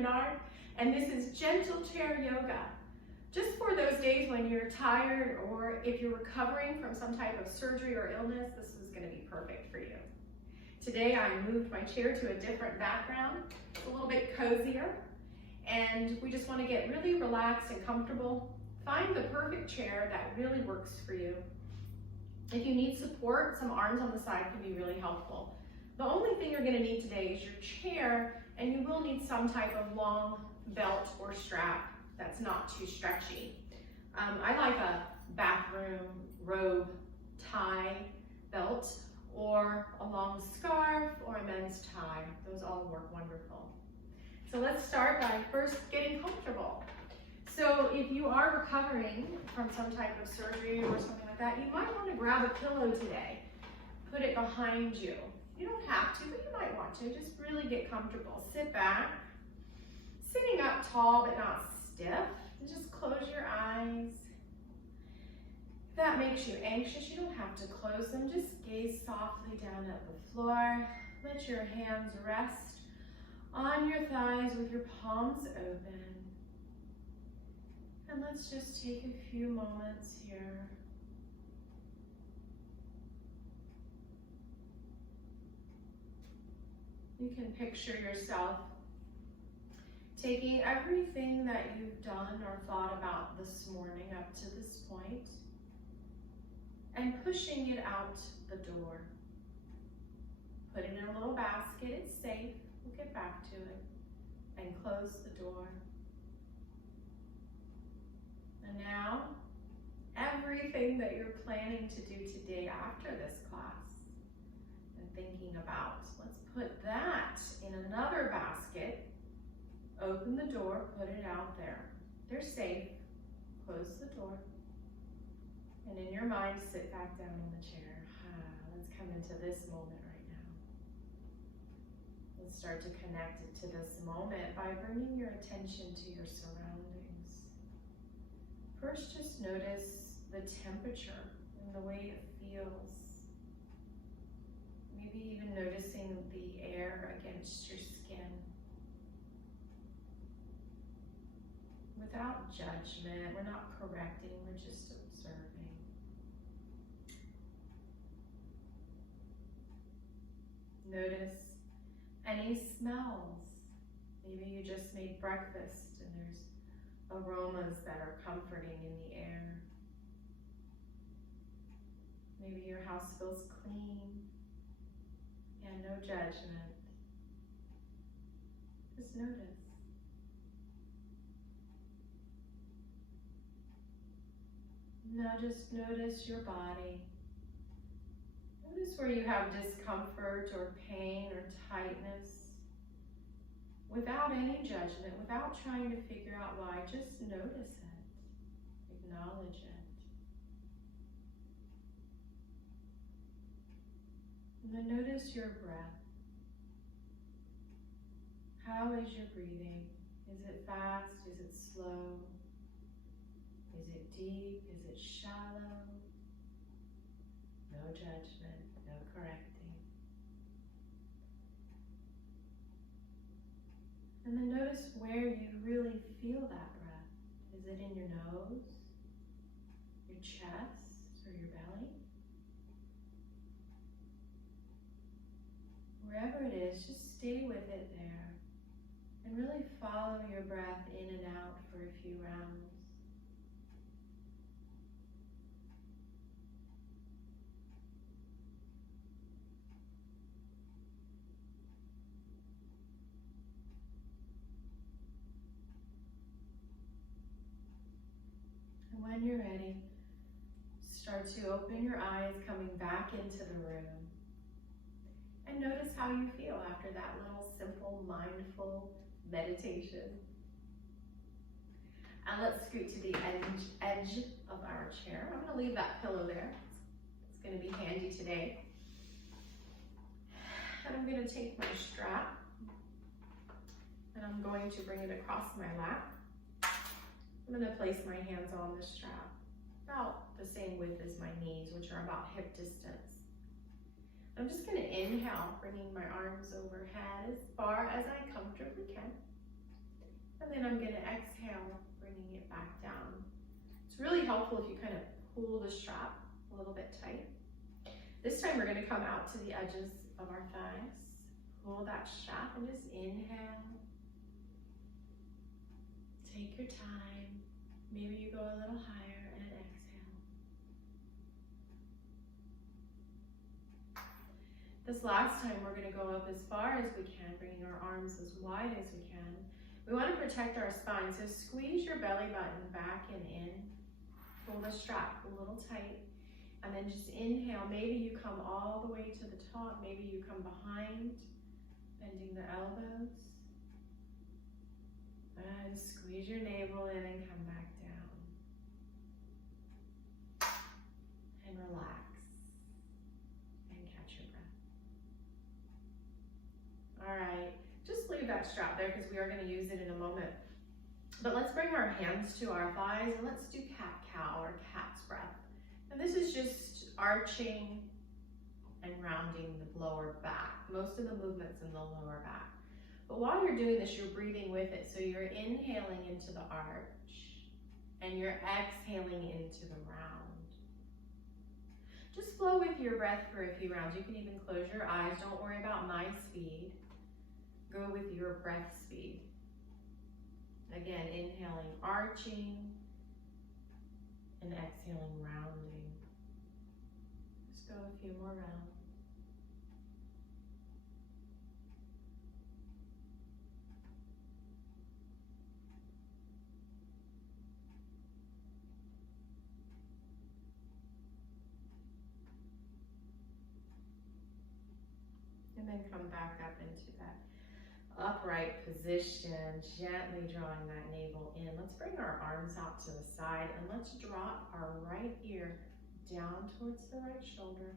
Minard, and this is gentle chair yoga. Just for those days when you're tired or if you're recovering from some type of surgery or illness, this is going to be perfect for you. Today I moved my chair to a different background, it's a little bit cozier, and we just want to get really relaxed and comfortable. Find the perfect chair that really works for you. If you need support, some arms on the side can be really helpful. The only thing you're going to need today is your chair, and you will need some type of long belt or strap that's not too stretchy. I like a bathroom robe tie belt or a long scarf or a men's tie. Those all work wonderful. So let's start by first getting comfortable. So if you are recovering from some type of surgery or something like that, you might want to grab a pillow today. Put it behind you. You don't have to, but you might want to. Just really get comfortable. Sit back. Sitting up tall but not stiff. And just close your eyes. If that makes you anxious, you don't have to close them. Just gaze softly down at the floor. Let your hands rest on your thighs with your palms open. And let's just take a few moments here. You can picture yourself taking everything that you've done or thought about this morning up to this point and pushing it out the door. Put it in a little basket, it's safe, we'll get back to it, and close the door. And now, everything that you're planning to do today after this class and thinking about, let's put that in another basket, open the door, put it out there. They're safe, close the door, and in your mind, sit back down in the chair. Let's come into this moment right now. Let's start to connect it to this moment by bringing your attention to your surroundings. First, just notice the temperature and the way it feels. Maybe even noticing the air against your skin. Without judgment, we're not correcting, we're just observing. Notice any smells. Maybe you just made breakfast and there's aromas that are comforting in the air. Maybe your house feels clean and no judgment. Just notice. Now just notice your body. Notice where you have discomfort or pain or tightness. Without any judgment, without trying to figure out why, just notice it. Acknowledge it. And then notice your breath. How is your breathing? Is it fast? Is it slow? Is it deep? Is it shallow? No judgment, no correcting. And then notice where you really feel that breath. Is it in your nose, your chest, or your belly? Wherever it is, just stay with it there. And really follow your breath in and out for a few rounds. When you're ready, start to open your eyes, coming back into the room. And notice how you feel after that little simple, mindful meditation. And let's scoot to the edge of our chair. I'm going to leave that pillow there. It's going to be handy today. And I'm going to take my strap and I'm going to bring it across my lap. I'm going to place my hands on the strap, about the same width as my knees, which are about hip distance. I'm just going to inhale, bringing my arms overhead as far as I comfortably can. And then I'm going to exhale, bringing it back down. It's really helpful if you kind of pull the strap a little bit tight. This time we're going to come out to the edges of our thighs. Pull that strap and just inhale. Take your time. Maybe you go a little higher and exhale. This last time we're going to go up as far as we can, bringing our arms as wide as we can. We want to protect our spine, so squeeze your belly button back and in. Pull the strap a little tight, and then just inhale. Maybe you come all the way to the top, maybe you come behind, bending the elbows. And squeeze your navel in and come back down. And relax. And catch your breath. All right, just leave that strap there because we are going to use it in a moment. But let's bring our hands to our thighs and let's do cat-cow or cat's breath. And this is just arching and rounding the lower back. Most of the movement's in the lower back. But while you're doing this, you're breathing with it. So you're inhaling into the arch and you're exhaling into the round. Just flow with your breath for a few rounds. You can even close your eyes. Don't worry about my speed. Go with your breath speed. Again, inhaling, arching, and exhaling, rounding. Just go a few more rounds. And then come back up into that upright position, gently drawing that navel in. Let's bring our arms out to the side and let's drop our right ear down towards the right shoulder.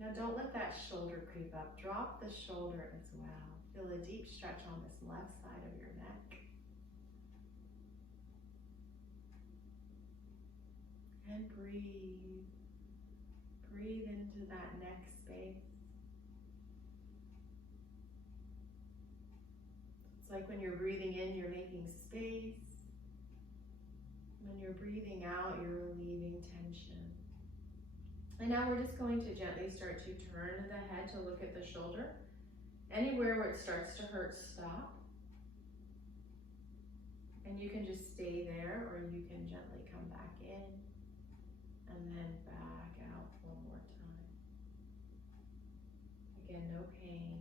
Now don't let that shoulder creep up. Drop the shoulder as well. Feel a deep stretch on this left side of your neck. And breathe. Breathe into that neck space. Like when you're breathing in, you're making space. When you're breathing out, you're relieving tension. And now we're just going to gently start to turn the head to look at the shoulder. Anywhere where it starts to hurt, stop. And you can just stay there, or you can gently come back in and then back out one more time. Again, no pain.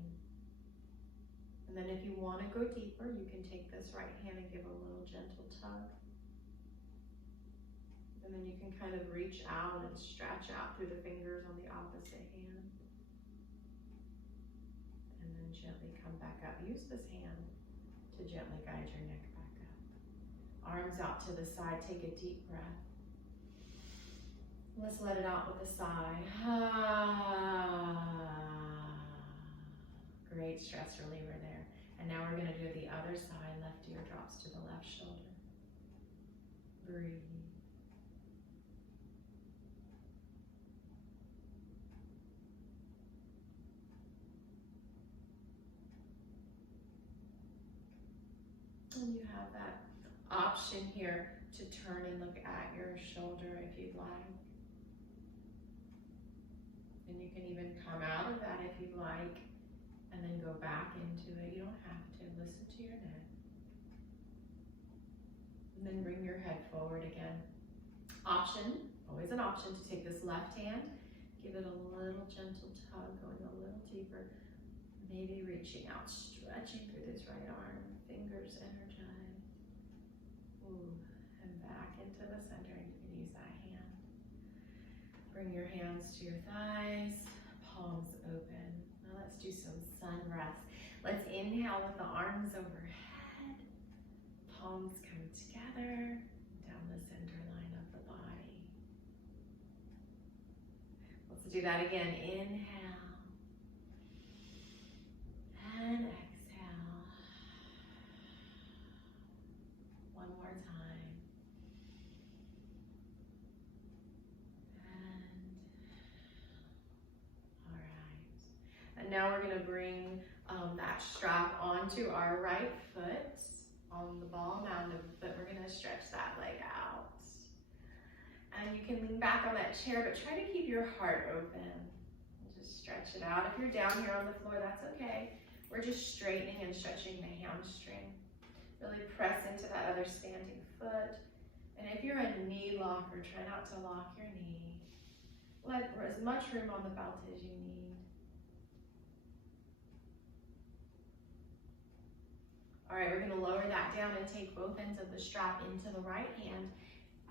And then if you want to go deeper, you can take this right hand and give a little gentle tug. And then you can kind of reach out and stretch out through the fingers on the opposite hand. And then gently come back up. Use this hand to gently guide your neck back up. Arms out to the side. Take a deep breath. Let's let it out with a sigh. Great stress reliever there. And now we're going to do the other side. Left ear drops to the left shoulder. Breathe. And you have that option here to turn and look at your shoulder if you'd like. And you can even come out of that if you'd like. And then go back into it. You don't have to. Listen to your neck. And then bring your head forward again. Option, always an option to take this left hand, give it a little gentle tug, going a little deeper. Maybe reaching out, stretching through this right arm. Fingers energized. Ooh, and back into the center. And you can use that hand. Bring your hands to your thighs, palms open. Let's do some sun breaths. Let's inhale with the arms overhead. Palms come together down the center line of the body. Let's do that again. Inhale and exhale. One more time. And now we're going to bring that strap onto our right foot. on the ball mound, but we're gonna stretch that leg out. And you can lean back on that chair, but try to keep your heart open. And just stretch it out. If you're down here on the floor, that's okay. We're just straightening and stretching the hamstring. Really press into that other standing foot. And if you're a knee locker, try not to lock your knee. Let as much room on the belt as you need. All right, we're gonna lower that down and take both ends of the strap into the right hand.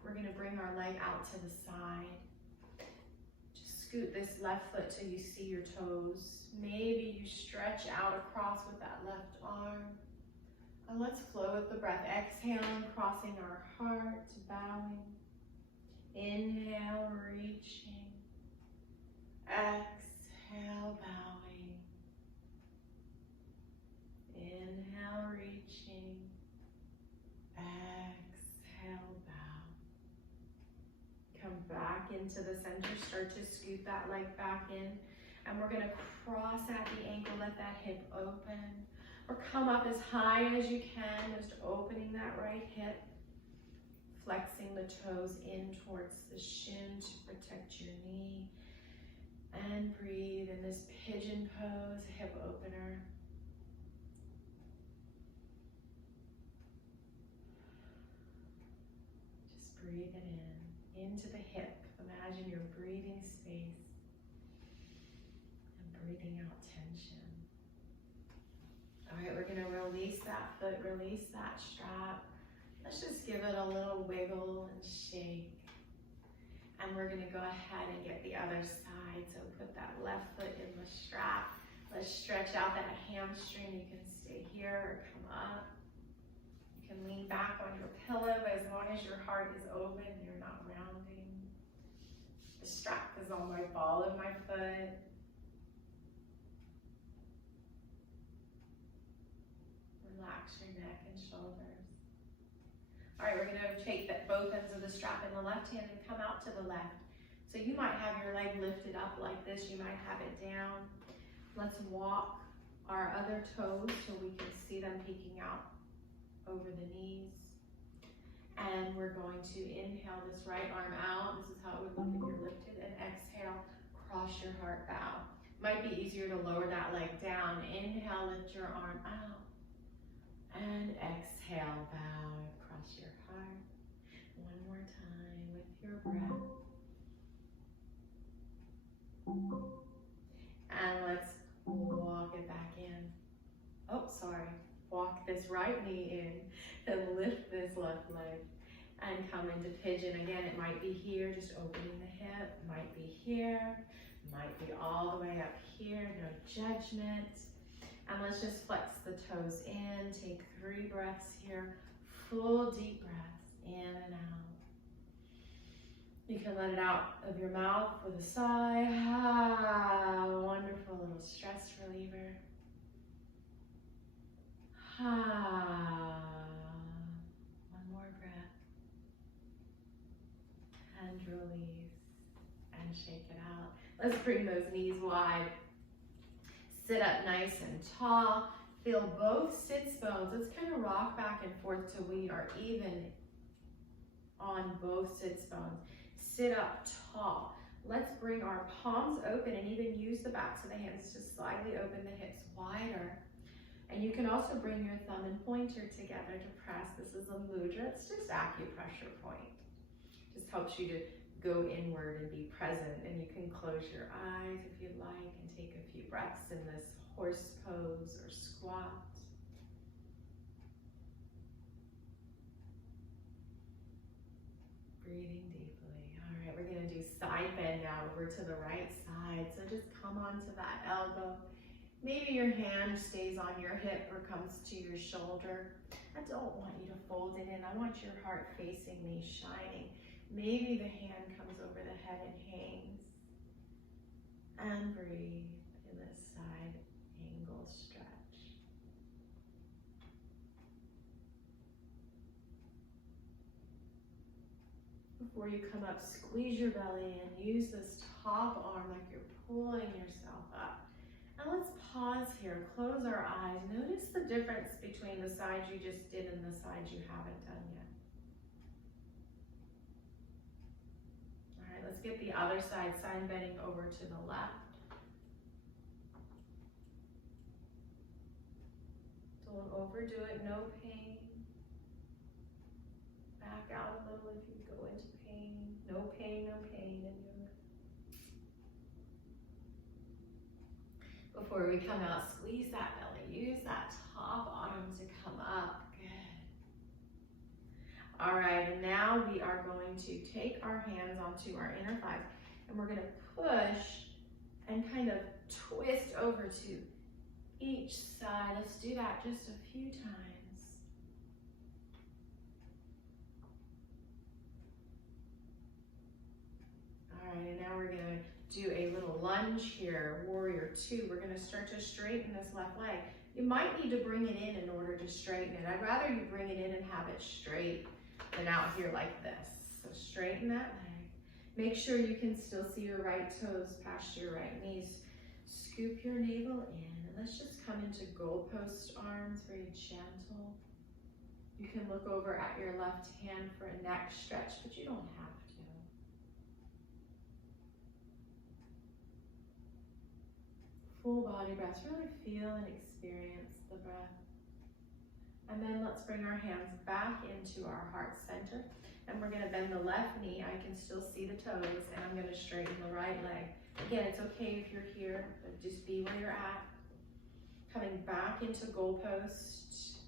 We're gonna bring our leg out to the side. Just scoot this left foot till you see your toes. Maybe you stretch out across with that left arm. And let's flow with the breath. Exhaling, crossing our heart, bowing. Inhale, reaching. Exhale, bowing. Inhale, reaching. Exhale, bow. Come back into the center. Start to scoot that leg back in. And we're going to cross at the ankle. Let that hip open. Or come up as high as you can. Just opening that right hip. Flexing the toes in towards the shin to protect your knee. And breathe in this pigeon pose, hip opener. Just breathe it in, into the hip. Imagine your breathing space and breathing out tension. All right, we're gonna release that foot, release that strap. Let's just give it a little wiggle and shake. And we're gonna go ahead and get the other side. So put that left foot in the strap. Let's stretch out that hamstring. You can stay here or come up. You can lean back on your pillow, but as long as your heart is open, you're not rounding. The strap is on my ball of my foot. Relax your neck and shoulders. All right, we're gonna take both ends of the strap in the left hand and come out to the left. So you might have your leg lifted up like this, you might have it down. Let's walk our other toes so we can see them peeking out over the knees. And we're going to inhale this right arm out. This is how it would look if you're lifted. And exhale, cross your heart, bow. Might be easier to lower that leg down. Inhale, lift your arm out. And exhale, bow, across your heart. One more time with your breath. And let's walk it back in. Oh, sorry. Walk this right knee in and lift this left leg and come into pigeon. Again, it might be here, just opening the hip. Might be here, might be all the way up here, no judgment. And let's just flex the toes in. Take 3 breaths here. Full deep breaths in and out. You can let it out of your mouth with a sigh. Ah, wonderful little stress reliever. Ah, one more breath. And release. And shake it out. Let's bring those knees wide. Sit up nice and tall. Feel both sits bones. Let's kind of rock back and forth till we are even on both sits bones. Sit up tall. Let's bring our palms open and even use the backs of the hands to slightly open the hips wider. And you can also bring your thumb and pointer together to press. This is a mudra. It's just acupressure point. Just helps you to go inward and be present. And you can close your eyes if you'd like and take a few breaths in this horse pose or squat. Breathing deeply. All right, we're gonna do side bend now over to the right side. So just come onto that elbow. Maybe your hand stays on your hip or comes to your shoulder. I don't want you to fold it in. I want your heart facing me, shining. Maybe the hand comes over the head and hangs. And breathe in this side angle stretch. Before you come up, squeeze your belly and use this top arm like you're pulling yourself up. Now let's pause here, close our eyes. Notice the difference between the side you just did and the side you haven't done yet. All right, let's get the other side bending over to the left. Don't overdo it, no pain. Back out a little if you go into pain. No pain, no pain in yoga. Before we come out, squeeze that belly. Use that top arm to come up. Good. All right, and now we are going to take our hands onto our inner thighs, and we're going to push and kind of twist over to each side. Let's do that just a few times. All right, and now we're going to do a little lunge here, warrior two. We're going to start to straighten this left leg. You might need to bring it in order to straighten it. I'd rather you bring it in and have it straight than out here like this. So straighten that leg. Make sure you can still see your right toes past your right knees. Scoop your navel in, and let's just come into goalpost arms, very gentle. You can look over at your left hand for a neck stretch, but you don't have to. Full body breaths, really feel and experience the breath. And then let's bring our hands back into our heart center. And we're gonna bend the left knee. I can still see the toes, and I'm gonna straighten the right leg. Again, it's okay if you're here, but just be where you're at. Coming back into goalpost.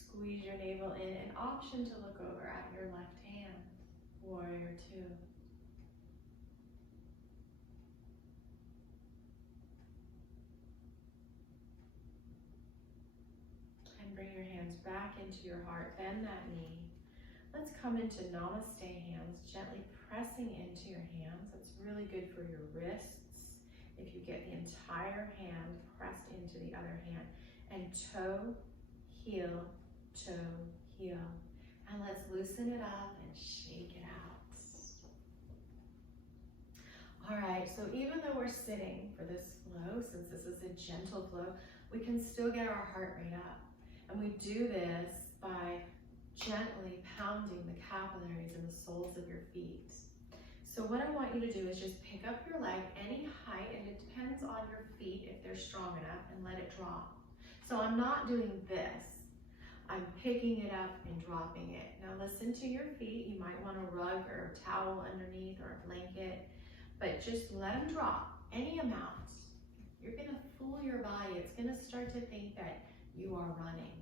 Squeeze your navel in. An option to look over at your left hand. Warrior two. Bring your hands back into your heart, bend that knee. Let's come into namaste hands, gently pressing into your hands. That's really good for your wrists. If you get the entire hand pressed into the other hand. And toe, heel, toe, heel. And let's loosen it up and shake it out. All right, so even though we're sitting for this flow, since this is a gentle flow, we can still get our heart rate up. And we do this by gently pounding the capillaries in the soles of your feet. So what I want you to do is just pick up your leg any height, and it depends on your feet if they're strong enough, and let it drop. So I'm not doing this. I'm picking it up and dropping it. Now listen to your feet. You might want a rug or a towel underneath or a blanket, but just let them drop any amount. You're gonna fool your body. It's gonna start to think that you are running.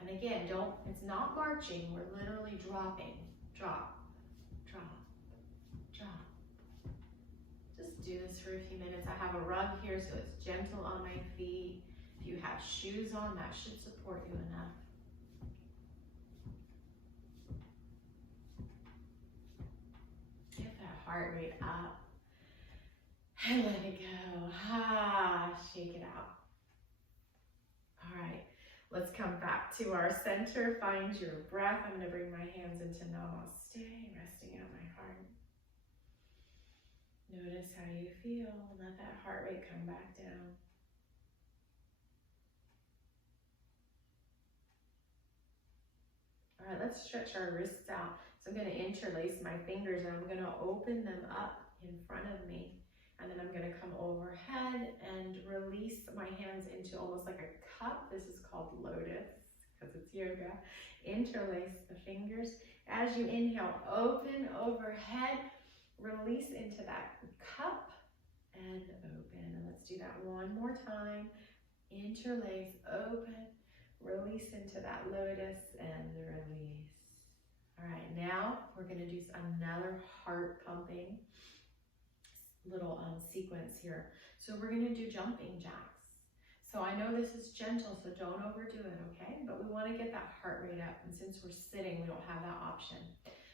And again, it's not marching, we're literally dropping. Drop, drop, drop. Just do this for a few minutes. I have a rug here, so it's gentle on my feet. If you have shoes on, that should support you enough. Get that heart rate up. And let it go. Shake it out. All right, let's come back to our center. Find your breath. I'm gonna bring my hands into namaste, resting on my heart. Notice how you feel. Let that heart rate come back down. All right, let's stretch our wrists out. So I'm gonna interlace my fingers, and I'm gonna open them up in front of me. And then I'm gonna come overhead and release my hands into almost like a cup. This is called lotus, because it's yoga. Interlace the fingers. As you inhale, open overhead, release into that cup, and open. And let's do that one more time. Interlace, open, release into that lotus, and release. All right, now we're gonna do another heart pumping little sequence here. So we're gonna do jumping jacks. So I know this is gentle, so don't overdo it, okay? But we wanna get that heart rate up, and since we're sitting, we don't have that option.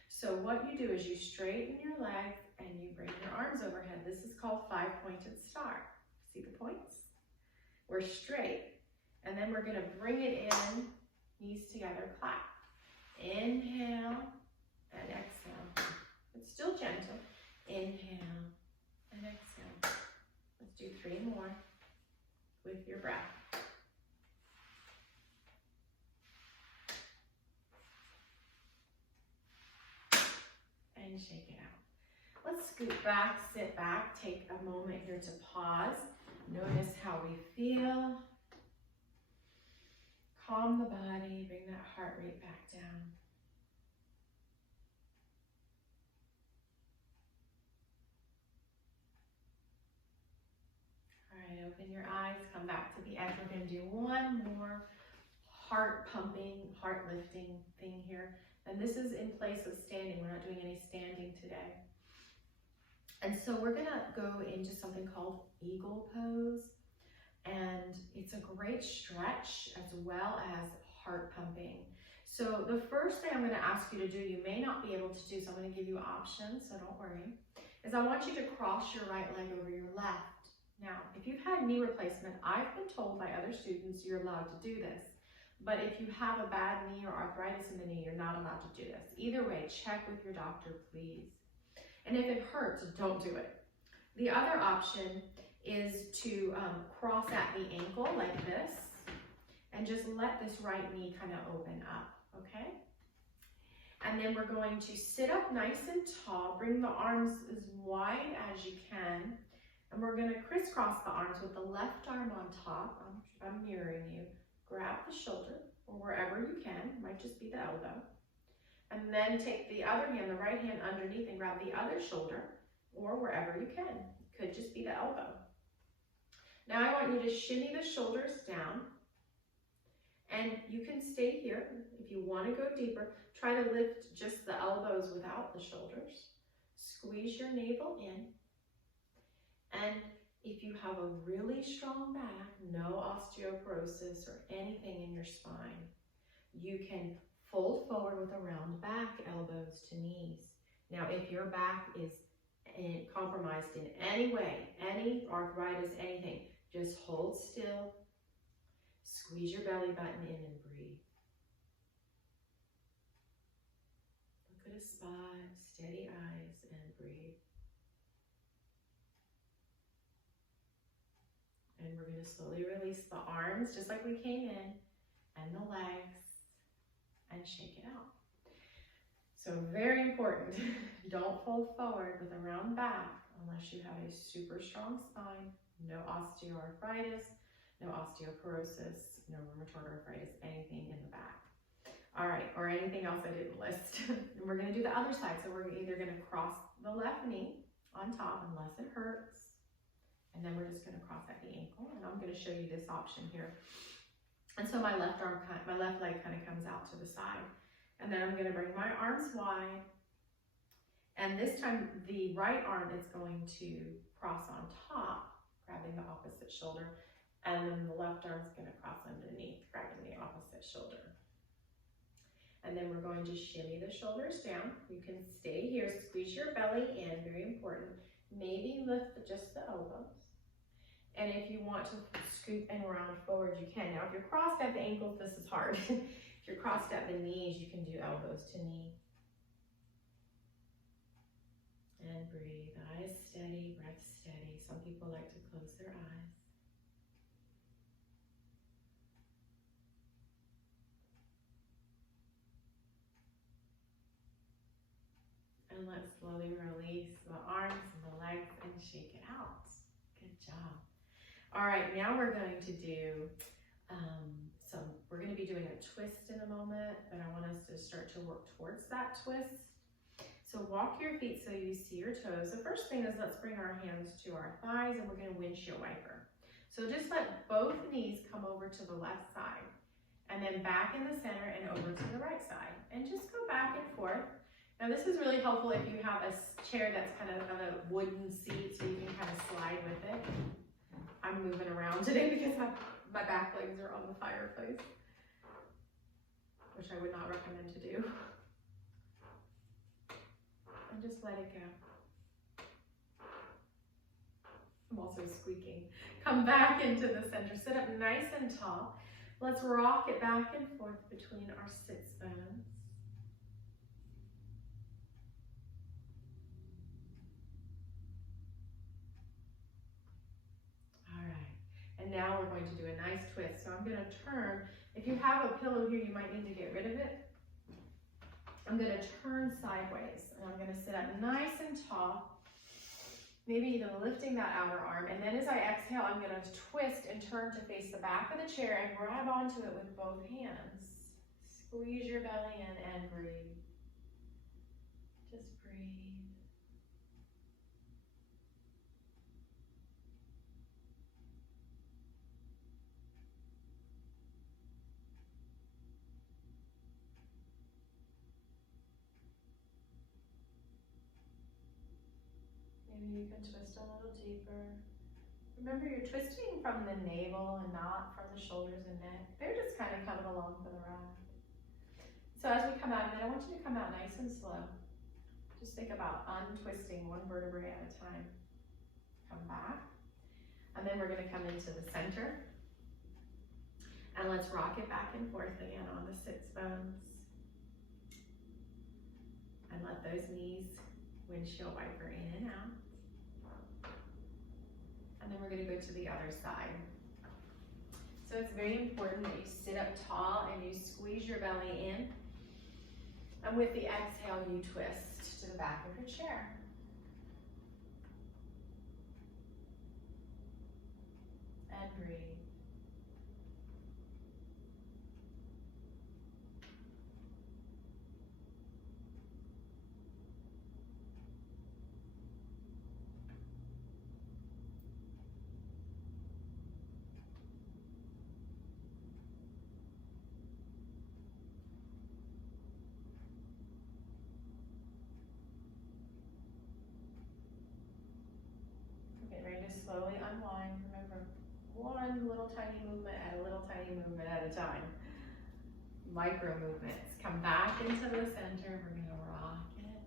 So what you do is you straighten your legs and you bring your arms overhead. This is called 5-pointed star. See the points? We're straight, and then we're gonna bring it in, knees together, clap. Inhale and exhale. It's still gentle. Inhale and exhale. Let's do 3 more. with your breath. And shake it out. Let's scoot back, sit back, take a moment here to pause. Notice how we feel. Calm the body, bring that heart rate back down. All right, open your eyes, come back to the edge. We're going to do one more heart pumping, heart lifting thing here. And this is in place of standing. We're not doing any standing today. And so we're going to go into something called eagle pose. And it's a great stretch as well as heart pumping. So the first thing I'm going to ask you to do, you may not be able to do, so I'm going to give you options, so don't worry, is I want you to cross your right leg over your left. Now, if you've had knee replacement, I've been told by other students you're allowed to do this. But if you have a bad knee or arthritis in the knee, you're not allowed to do this. Either way, check with your doctor, please. And if it hurts, don't do it. The other option is to cross at the ankle like this and just let this right knee kind of open up, okay? And then we're going to sit up nice and tall, bring the arms as wide as you can, and we're going to crisscross the arms with the left arm on top. I'm mirroring you. Grab the shoulder or wherever you can, might just be the elbow. And then take the other hand, the right hand underneath, and grab the other shoulder or wherever you can. Could just be the elbow. Now I want you to shimmy the shoulders down, and you can stay here. If you want to go deeper, try to lift just the elbows without the shoulders. Squeeze your navel in, and if you have a really strong back, no osteoporosis or anything in your spine, you can fold forward with a round back, elbows to knees. Now, if your back is compromised in any way, any arthritis, anything, just hold still, squeeze your belly button in and breathe. Look at a spot, steady eyes, and breathe. And we're going to slowly release the arms, just like we came in, and the legs, and shake it out. So very important, don't fold forward with a round back unless you have a super strong spine, no osteoarthritis, no osteoporosis, no rheumatoid arthritis, anything in the back. All right, or anything else I didn't list. And we're going to do the other side. So we're either going to cross the left knee on top unless it hurts, and then we're just going to cross at the ankle. And I'm going to show you this option here. And so my left leg kind of comes out to the side. And then I'm going to bring my arms wide. And this time the right arm is going to cross on top, grabbing the opposite shoulder. And then the left arm is going to cross underneath, grabbing the opposite shoulder. And then we're going to shimmy the shoulders down. You can stay here, squeeze your belly in, very important. Maybe lift just the elbows. And if you want to scoop and round forward, you can. Now, if you're crossed at the ankles, this is hard. If you're crossed at the knees, you can do elbows to knee. And breathe, eyes steady, breath steady. Some people like to close their eyes. And let's slowly release the arms and the legs and shake it out. Good job. All right, now we're going to do we're going to be doing a twist in a moment, but I want us to start to work towards that twist. So walk your feet so you see your toes. The first thing is let's bring our hands to our thighs, and we're going to windshield wiper. So just let both knees come over to the left side, and then back in the center and over to the right side. And just go back and forth. Now this is really helpful if you have a chair that's kind of on a wooden seat, so you can kind of slide with it. I'm moving around today because my back legs are on the fireplace, which I would not recommend to do. And just let it go. I'm also squeaking. Come back into the center. Sit up nice and tall. Let's rock it back and forth between our sits bones. All right. And now we're going to do a nice twist. So I'm gonna turn. If you have a pillow here, you might need to get rid of it. I'm gonna turn sideways, and I'm gonna sit up nice and tall, maybe even lifting that outer arm. And then as I exhale, I'm gonna twist and turn to face the back of the chair and grab onto it with both hands. Squeeze your belly in and breathe. Just breathe. Maybe you can twist a little deeper. Remember, you're twisting from the navel and not from the shoulders and neck. They're just kind of coming along for the ride. So as we come out of it, I want you to come out nice and slow. Just think about untwisting one vertebrae at a time. Come back. And then we're going to come into the center. And let's rock it back and forth again on the sits bones. And let those knees windshield wiper in and out. And then we're going to go to the other side. So it's very important that you sit up tall and you squeeze your belly in. And with the exhale, you twist to the back of your chair. And breathe. Ready to slowly unwind. Remember, one little tiny movement at a little tiny movement at a time. Micro movements. Come back into the center. We're going to rock it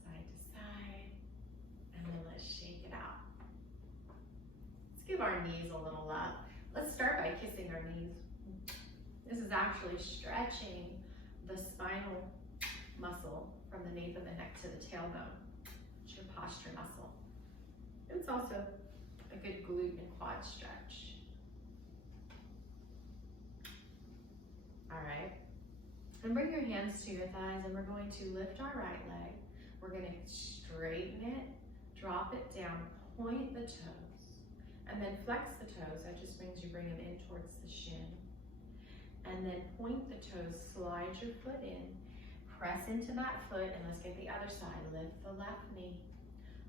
side to side. And then let's shake it out. Let's give our knees a little love. Let's start by kissing our knees. This is actually stretching the spinal muscle from the nape of the neck to the tailbone. It's your posture muscle. It's also a good glute and quad stretch. All right. And bring your hands to your thighs, and we're going to lift our right leg. We're going to straighten it, drop it down, point the toes, and then flex the toes. That just means you bring them in towards the shin. And then point the toes, slide your foot in, press into that foot, and let's get the other side. Lift the left knee.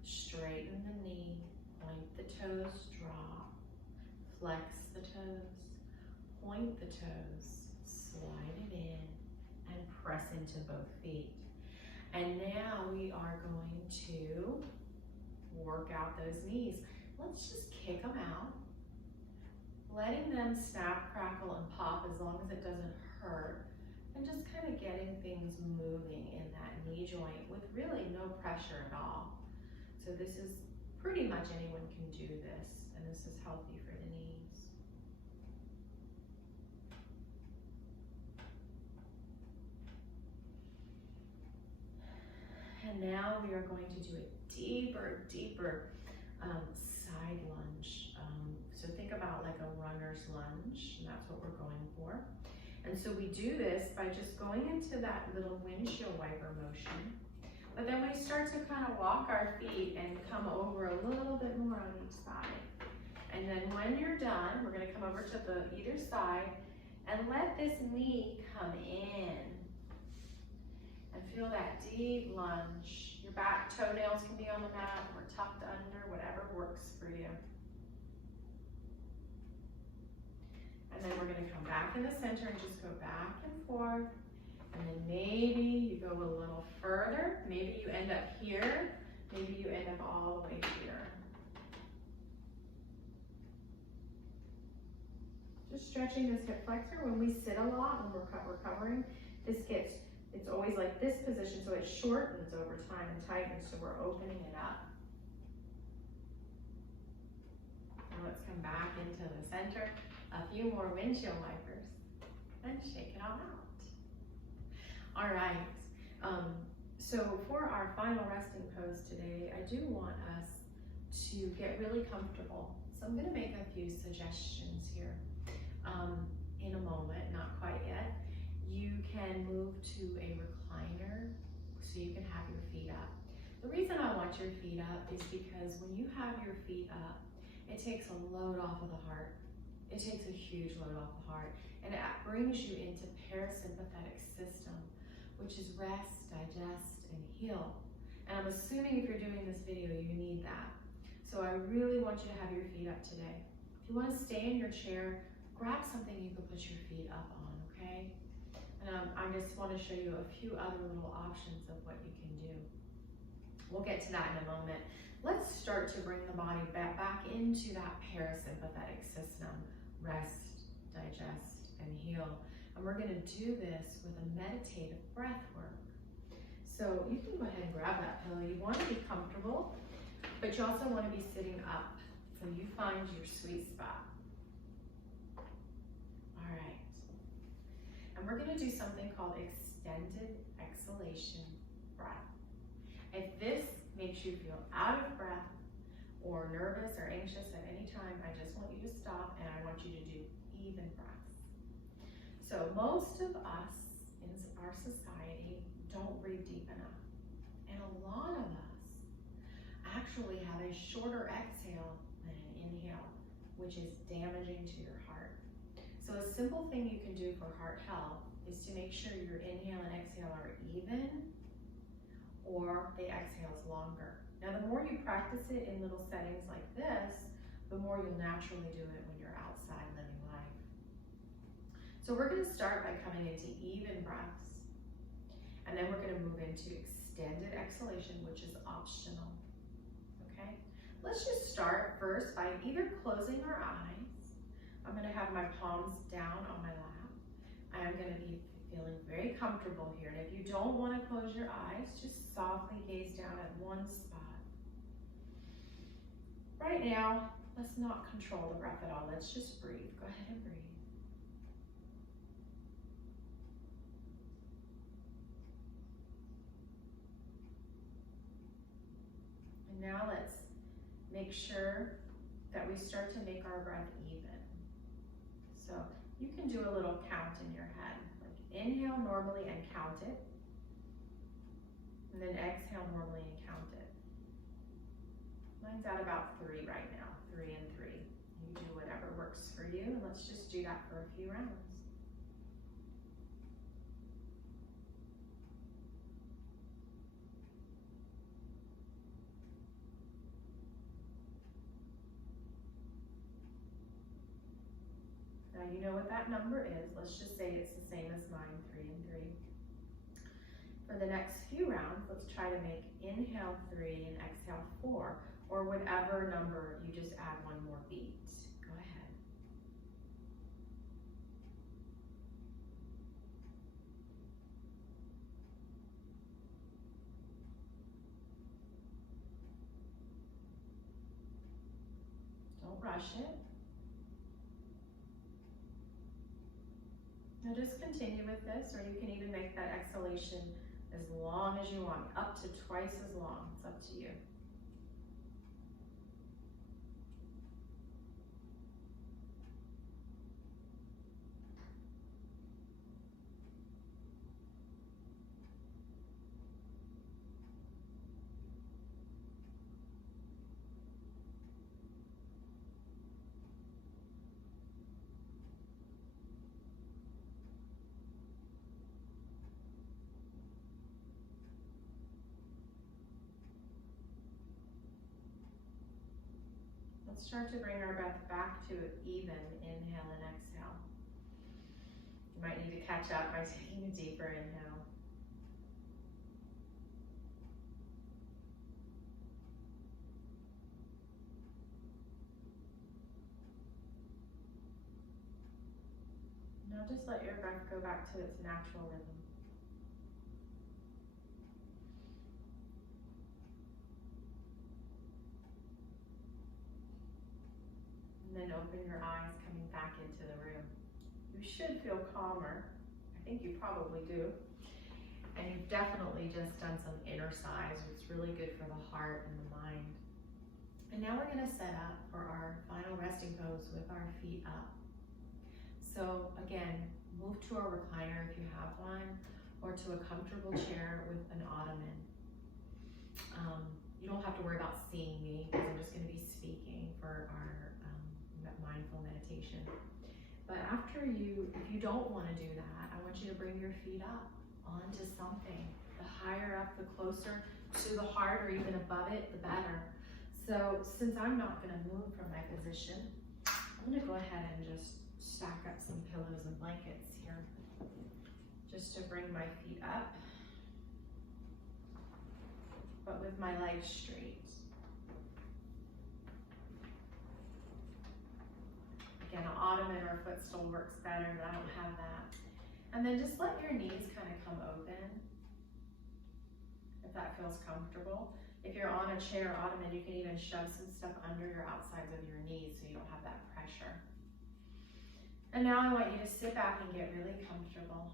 Straighten the knee, point the toes, drop, flex the toes, point the toes, slide it in, and press into both feet. And now we are going to work out those knees. Let's just kick them out, letting them snap, crackle, and pop as long as it doesn't hurt, and just kind of getting things moving in that knee joint with really no pressure at all. So this is pretty much anyone can do this, and this is healthy for the knees. And now we are going to do a deeper side lunge. So think about like a runner's lunge, and that's what we're going for. And so we do this by just going into that little windshield wiper motion. But then we start to kind of walk our feet and come over a little bit more on each side. And then when you're done, we're going to come over to the either side and let this knee come in. And feel that deep lunge. Your back toenails can be on the mat or tucked under, whatever works for you. And then we're going to come back in the center and just go back and forth. And then maybe you go a little further. Maybe you end up here. Maybe you end up all the way here. Just stretching this hip flexor. When we sit a lot, when we're recovering, it's always like this position, so it shortens over time and tightens, so we're opening it up. Now let's come back into the center. A few more windshield wipers. And shake it all out. All right, so for our final resting pose today, I do want us to get really comfortable So I'm gonna make a few suggestions here in a moment, not quite yet. You can move to a recliner so you can have your feet up. The reason I want your feet up is because when you have your feet up, it takes a load off of the heart. It takes a huge load off the heart, and it brings you into parasympathetic system, which is rest, digest, and heal. And I'm assuming if you're doing this video, you need that. So I really want you to have your feet up today. If you want to stay in your chair, grab something you can put your feet up on, okay? And I just want to show you a few other little options of what you can do. We'll get to that in a moment. Let's start to bring the body back into that parasympathetic system. Rest, digest, and heal. And we're going to do this with a meditative breath work. So you can go ahead and grab that pillow. You want to be comfortable, but you also want to be sitting up so you find your sweet spot. All right. And we're going to do something called extended exhalation breath. If this makes you feel out of breath or nervous or anxious at any time, I just want you to stop and I want you to do even breaths. So most of us in our society don't breathe deep enough. And a lot of us actually have a shorter exhale than an inhale, which is damaging to your heart. So a simple thing you can do for heart health is to make sure your inhale and exhale are even, or the exhale is longer. Now, the more you practice it in little settings like this, the more you'll naturally do it when you're outside living life. So we're going to start by coming into even breaths, and then we're going to move into extended exhalation, which is optional. Okay? Let's just start first by either closing our eyes. I'm going to have my palms down on my lap. I'm going to be feeling very comfortable here. And if you don't want to close your eyes, just softly gaze down at one spot. Right now, let's not control the breath at all. Let's just breathe. Go ahead and breathe. And now let's make sure that we start to make our breath even. So you can do a little count in your head. Inhale normally and count it. And then exhale normally and count it. Mine's at about 3 right now, 3 and 3. You do whatever works for you, and let's just do that for a few rounds. Now you know what that number is. Let's just say it's the same as mine, 3 and 3. For the next few rounds, let's try to make inhale 3 and exhale 4, or whatever number, you just add one more beat. Go ahead. Don't rush it. Now just continue with this, or you can even make that exhalation as long as you want, up to twice as long. It's up to you. Let's start to bring our breath back to even inhale and exhale. You might need to catch up by taking a deeper inhale. Now just let your breath go back to its natural rhythm. And then open your eyes, coming back into the room. You should feel calmer. I think you probably do. And you've definitely just done some inner size, which is really good for the heart and the mind. And now we're gonna set up for our final resting pose with our feet up. So again, move to a recliner if you have one, or to a comfortable chair with an ottoman. You don't have to worry about seeing me because I'm just gonna be speaking for our mindful meditation. But after if you don't wanna do that, I want you to bring your feet up onto something. The higher up, the closer to the heart or even above it, the better. So since I'm not gonna move from my position, I'm gonna go ahead and just stack up some pillows and blankets here, just to bring my feet up, but with my legs straight. Again, an ottoman or a footstool works better, but I don't have that. And then just let your knees kind of come open, if that feels comfortable. If you're on a chair or ottoman, you can even shove some stuff under your outsides of your knees so you don't have that pressure. And now I want you to sit back and get really comfortable.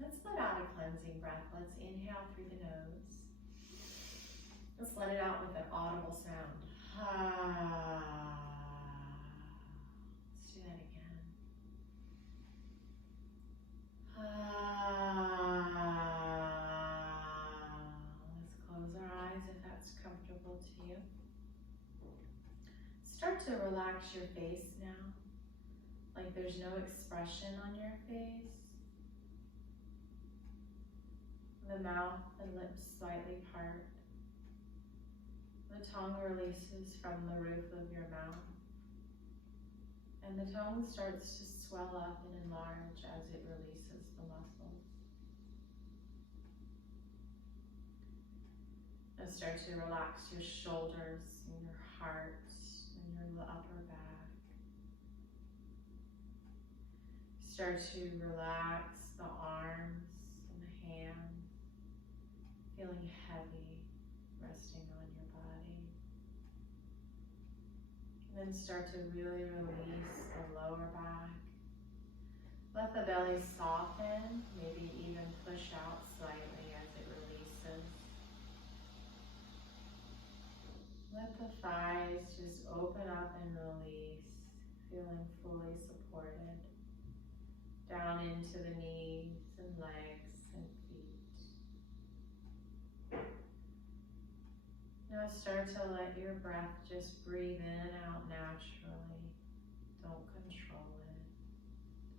Let's let out a cleansing breath. Let's inhale through the nose. Let's let it out with an audible sound. Let's do that again. Let's close our eyes if that's comfortable to you. Start to relax your face now, like there's no expression on your face. The mouth and lips slightly part. The tongue releases from the roof of your mouth. And the tongue starts to swell up and enlarge as it releases the muscles. And start to relax your shoulders and your heart and your upper back. Start to relax the arms and the hands, feeling heavy, resting on your body. And then start to really release the lower back. Let the belly soften, maybe even push out slightly as it releases. Let the thighs just open up and release, feeling fully supported. Down into the knees and legs and feet. Now start to let your breath just breathe in and out naturally. Don't control it.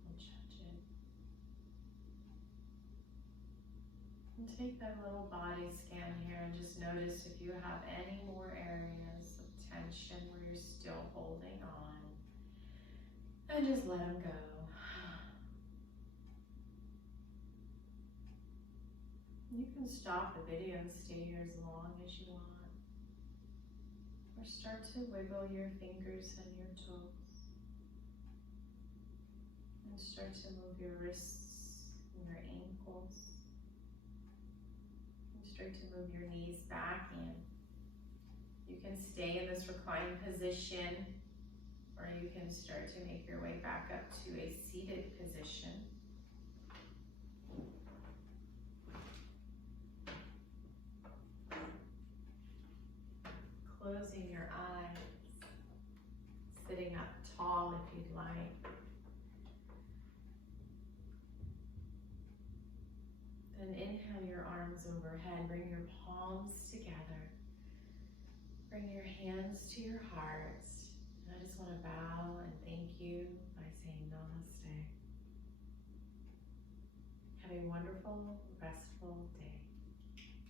Don't judge it. And take that little body scan here and just notice if you have any more areas of tension where you're still holding on. And just let them go. You can stop the video and stay here as long as you want. Or start to wiggle your fingers and your toes. And start to move your wrists and your ankles. And start to move your knees back in. You can stay in this reclined position, or you can start to make your way back up to a seated position. Closing your eyes, sitting up tall if you'd like. And inhale your arms overhead, bring your palms together. Bring your hands to your heart. And I just want to bow and thank you by saying namaste. Have a wonderful, restful